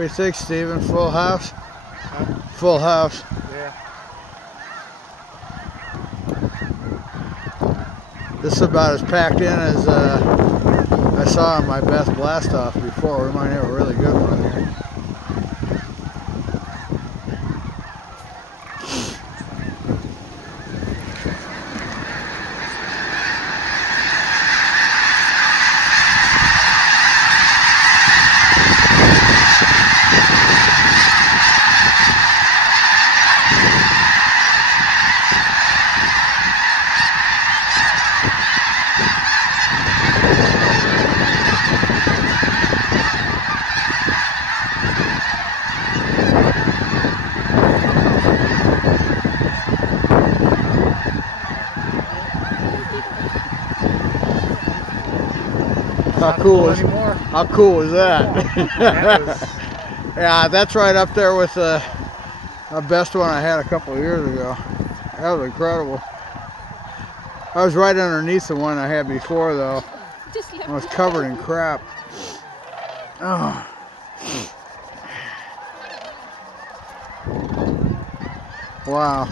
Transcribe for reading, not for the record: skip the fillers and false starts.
do you think, Steven? Full house? Huh? Full house. Yeah. This is about as packed in as I saw on my Bosque Blastoff before. We might have a really good one here. How cool was that? Yeah, that's right up there with the best one I had a couple of years ago. That was incredible. I was right underneath the one I had before, though. It was covered in crap. Oh. Wow.